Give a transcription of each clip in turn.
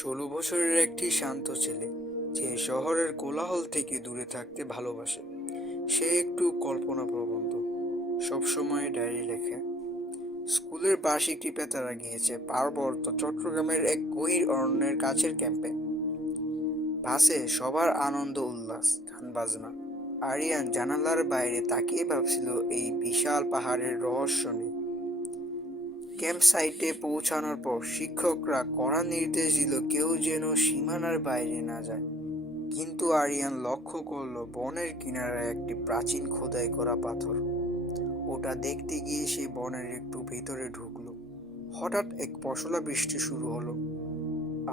16 বছরের একটি শান্ত ছেলে, যে শহরের কোলাহল থেকে দূরে থাকতে ভালোবাসে। সে একটু কল্পনাপ্রবণ, সবসময় ডায়েরি লেখে। স্কুলের বার্ষিক ট্রিপে তারা গিয়েছে পার্বত্য চট্টগ্রামের এক গহীর অরণ্যের কাছের ক্যাম্পে। বাসে সবার আনন্দ উল্লাস, গান বাজনা। আরিয়ান জানালার বাইরে তাকিয়ে ভাবছিল এই বিশাল পাহাড়ের রহস্য নিয়ে। ক্যাম্প সাইটে পৌঁছানোর পর শিক্ষকরা কড়া নির্দেশ দিল কেউ যেন সীমানার বাইরে না যায়। কিন্তু আরিয়ান লক্ষ্য করলো বনের কিনারায় একটি প্রাচীন খোদাই করা পাথর। ওটা দেখতে গিয়ে সে বনের একটু ভিতরে ঢুকলো। হঠাৎ এক পশলা বৃষ্টি শুরু হলো,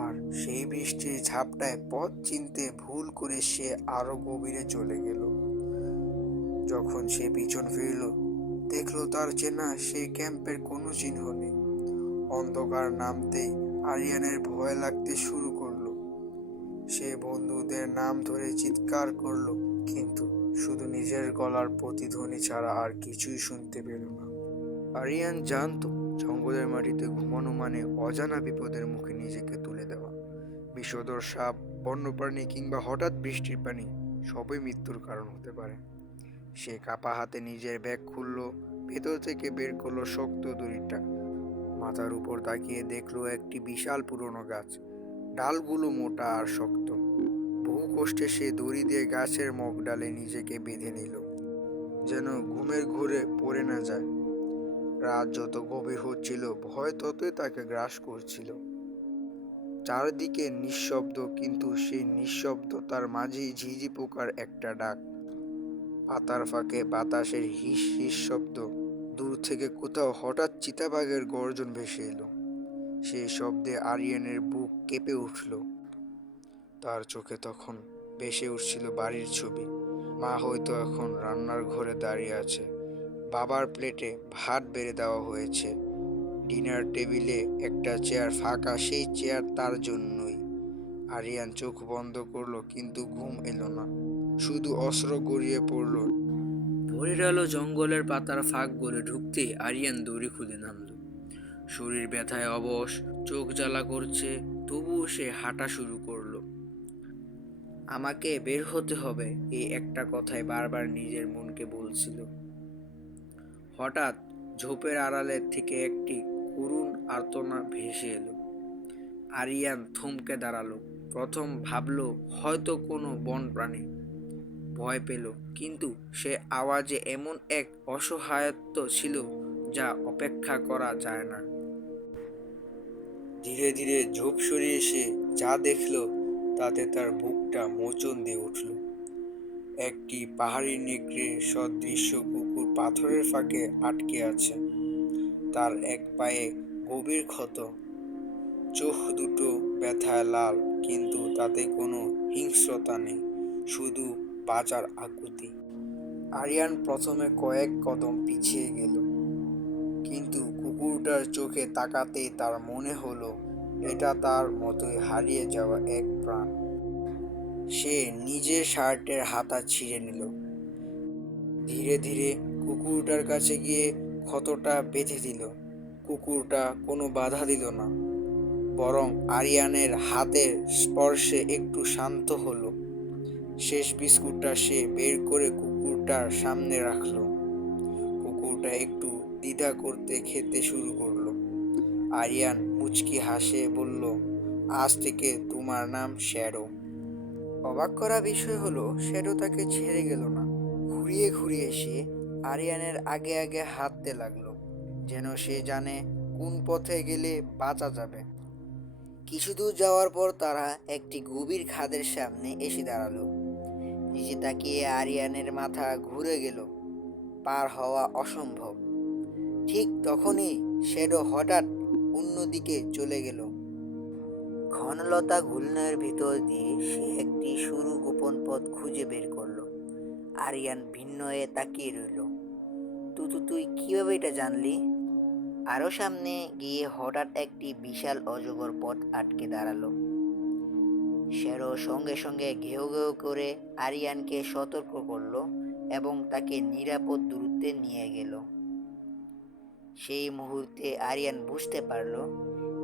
আর সেই বৃষ্টির ঝাপটায় পথ চিনতে ভুল করে সে আরো গভীরে চলে গেল। যখন সে পিছন ফিরল, দেখলো তার চেনা সেই ক্যাম্পের কোনো চিহ্ন নেই। অন্ধকার নামতেই আরিয়ানের ভয় লাগতে শুরু করলো। সে বন্ধুদের নাম ধরে চিৎকার করলো, কিন্তু শুধু নিজের গলার প্রতিধ্বনি ছাড়া আর কিছুই শুনতে পেল না। আরিয়ান জানতো জঙ্গলের মাটিতে ঘুমানো মানে অজানা বিপদের মুখে নিজেকে তুলে দেওয়া। বিষধর সাপ, বন্যপ্রাণী কিংবা হঠাৎ বৃষ্টির পানি সবই মৃত্যুর কারণ হতে পারে। সে কাপা হাতে নিজের ব্যাগ খুলল, ভেতর থেকে বের করলো শক্ত দড়িটা। মাথার উপর তাকিয়ে দেখলো একটি বিশাল পুরনো গাছ। ডালগুলো মোটা আর শক্ত। বহু কষ্টে সে দড়ি দিয়ে গাছের মগডালে নিজেকে বেঁধে নিল, যেন ঘুমের ঘোরে পড়ে না যায়। রাত যত গভীর হচ্ছিল, ভয় ততই তাকে গ্রাস করছিল। চারদিকে নিঃশব্দ, কিন্তু সেই নিঃশব্দতার মাঝেই ঝিঝি পোকার একটা ডাক। পাতার ফাঁকে বাতাসের হিস হিস শব্দ। দূর থেকে কোথাও হঠাৎ চিতাবাঘের গর্জন ভেসে এলো। সেই শব্দে আরিয়ানের বুক কেঁপে উঠল। তার চোখে তখন ভেসে উঠছিল বাড়ির ছবি। মা হয়তো এখন রান্নার ঘরে দাঁড়িয়ে আছে। বাবার প্লেটে ভাত বেড়ে দেওয়া হয়েছে। ডিনার টেবিলে একটা চেয়ার ফাঁকা, সেই চেয়ার তার জন্যই। আরিয়ান চোখ বন্ধ করলো, কিন্তু ঘুম এলো না, শুধু অস্ত্র গড়িয়ে পড়লো। ভোরের আলো জঙ্গলের পাতার ফাঁক গলে ঢুকতেই আরিয়ান দড়ি খুলে নামলো। শরীর ব্যথায় অবশ, চোখ জ্বালা করছে, তবুও সে হাঁটা শুরু করলো। আমাকে বের হতে হবে, এই একটা কথাই বারবার নিজের মনকে বলছিল। হঠাৎ ঝোপের আড়ালের থেকে একটি করুণ আর্তনাদ ভেসে এলো। আরিয়ান থমকে দাঁড়ালো। প্রথম ভাবলো হয়তো কোনো বন প্রাণী। ভয় পেল, কিন্তু সে আওয়াজে এমন এক অসহায়ত্ব ছিল যা অপেক্ষা করা যায় না। ধীরে ধীরে ঝোপ সরিয়ে সে যা দেখলো, তাতে তার বুকটা মোচন দিয়ে উঠল। একটি পাহাড়ি নেকড়ে সদৃশ্য কুকুর পাথরের ফাঁকে আটকে আছে। তার এক পায়ে গভীর ক্ষত, চোখ দুটো ব্যথায় লাল, কিন্তু তাতে কোনো হিংস্রতা নেই, শুধু বাঁচার আকুতি। আরিয়ান প্রথমে কয়েক কদম পিছিয়ে গেল, কিন্তু কুকুরটার চোখে তাকাতেই তার মনে হলো এটা তার মতোই হারিয়ে যাওয়া এক প্রাণ। সে নিজের শার্টের হাতা ছিঁড়ে নিল। ধীরে ধীরে কুকুরটার কাছে গিয়ে ক্ষতটা বেঁধে দিল। কুকুরটা কোনো বাধা দিল না, বরং আরিয়ানের হাতের স্পর্শে একটু শান্ত হলো। শেষ বিস্কুটটা সে বের করে কুকুরটার সামনে রাখলো। কুকুরটা একটু দ্বিধা করতে খেতে শুরু করলো। আরিয়ান মুচকি হাসে বলল, আজ থেকে তোমার নাম শ্যাডো। অবাক করা বিষয় হলো, শ্যাডো তাকে ছেড়ে গেল না। ঘুরিয়ে ঘুরিয়ে সে আরিয়ানের আগে আগে হাঁটতে লাগলো, যেন সে জানে কোন পথে গেলে বাঁচা যাবে। কিছু দূর যাওয়ার পর তারা একটি গভীর খাদের সামনে এসে দাঁড়ালো। নিচে তাকিয়ে আরিয়ানের মাথা ঘুরে গেল, পার হওয়া অসম্ভব। ঠিক তখনই শ্যাডো হঠাৎ অন্যদিকে চলে গেল। ঘনলতা গুল্মের ভিতর দিয়ে সে একটি সরু গোপন পথ খুঁজে বের করলো। আরিয়ান ভিন্ন হয়ে তাকিয়ে রইল। তুই কিভাবে এটা জানলি? আরো সামনে গিয়ে হঠাৎ একটি বিশাল অজগর পথ আটকে দাঁড়ালো। শ্যাডো সঙ্গে সঙ্গে ঘেউ ঘেউ করে আরিয়ানকে সতর্ক করলো এবং তাকে নিরাপদ দূরত্বে নিয়ে গেল। সেই মুহূর্তে আরিয়ান বুঝতে পারল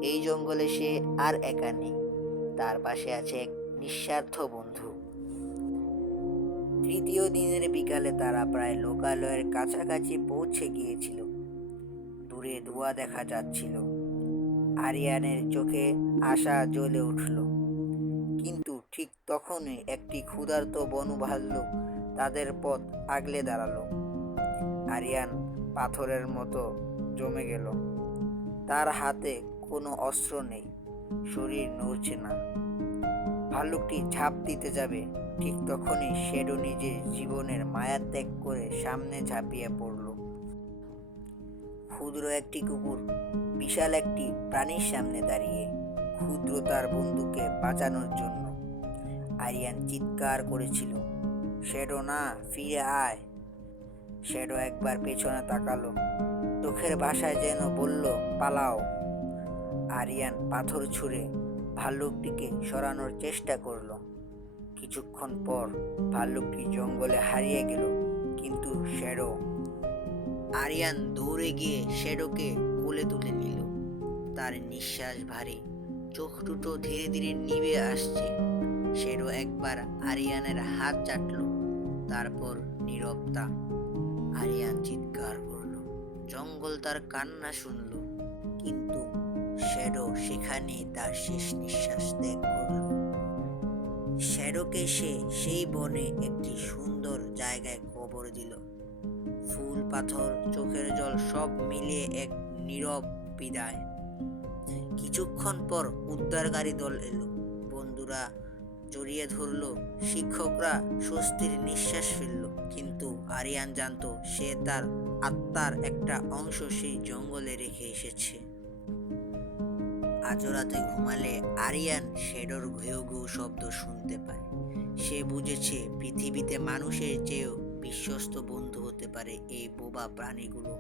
এই জঙ্গলে সে আর একা নেই। তার পাশে আছে এক নিঃস্বার্থ বন্ধু। তৃতীয় দিনের বিকালে তারা প্রায় লোকালয়ের কাছাকাছি পৌঁছে গিয়েছিল। দূরে ধোঁয়া দেখা যাচ্ছিল। আরিয়ানের চোখে আশা জ্বলে উঠল। কিন্তু ঠিক তখনই একটি ক্ষুধার্ত বনু ভাল্লুক তাদের পথ আগলে দাঁড়ালো। আরিয়ান পাথরের মতো জমে গেল। তার হাতে কোনো অস্ত্র নেই, শরীর নড়ছে না। ভাল্লুকটি ঝাঁপ দিতে যাবে, ঠিক তখনই শ্যাডো নিজের জীবনের মায়া ত্যাগ করে সামনে ঝাঁপিয়ে পড়ল। ক্ষুদ্র একটি কুকুর বিশাল একটি প্রাণীর সামনে দাঁড়িয়ে, ক্ষুদ্র তার বন্ধুকে বাঁচানোর জন্য। আরিয়ান চিৎকার করেছিল, শ্যাডো না, ফিরে আয়। শ্যাডো একবার পেছনে তাকালো, চোখের ভাষায় যেন বলল, পালাও। আরিয়ান পাথর ছুঁড়ে ভাল্লুকটিকে সরানোর চেষ্টা করলো। কিছুক্ষণ পর ভাল্লুকটি জঙ্গলে হারিয়ে গেল। কিন্তু আরিয়ান দৌড়ে গিয়ে শ্যাডোকে কোলে তুলে নিল। তার নিঃশ্বাস ভারী, চোখ দুটো ধীরে ধীরে নিভে আসছে। শ্যাডো একবার আরিয়ানের হাত চাটল, তারপর নীরবতা। আরিয়ান চিৎকার করলো, জঙ্গল তার কান্না শুনল। কিন্তু শ্যাডো সেখানেই তার শেষ নিঃশ্বাস ত্যাগ করল। শ্যাডোকে সে সেই বনে একটি সুন্দর জায়গায় কবর দিল। ফুল, পাথর, চোখের জল সব মিলিয়ে এক নীরব বিদায়। কিছুক্ষণ পর উদ্ধারকারী দল এলো। বন্ধুরা জড়িয়ে ধরলো, শিক্ষকরা স্বস্তির নিঃশ্বাস ফেলল। কিন্তু আরিয়ান জানতো সে তার আত্মার একটা অংশ সেই জঙ্গলে রেখে এসেছে। আজও রাতে ঘুমালে আরিয়ান শ্যাডোর ঘেউ ঘেউ শব্দ শুনতে পায়। সে বুঝেছে পৃথিবীতে মানুষের চেয়েও বিশ্বস্ত বন্ধু হতে পারে এই বোবা প্রাণীগুলো।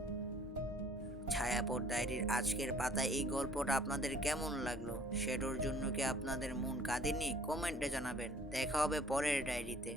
ছায়াপথ ডায়েরির আজকের পাতায় এই গল্পটা আপনাদের কেমন লাগলো? শ্যাডোর জন্য কি আপনাদের মন কাঁদেনি? কমেন্টে জানাবেন। দেখা হবে পরের ডায়েরিতে।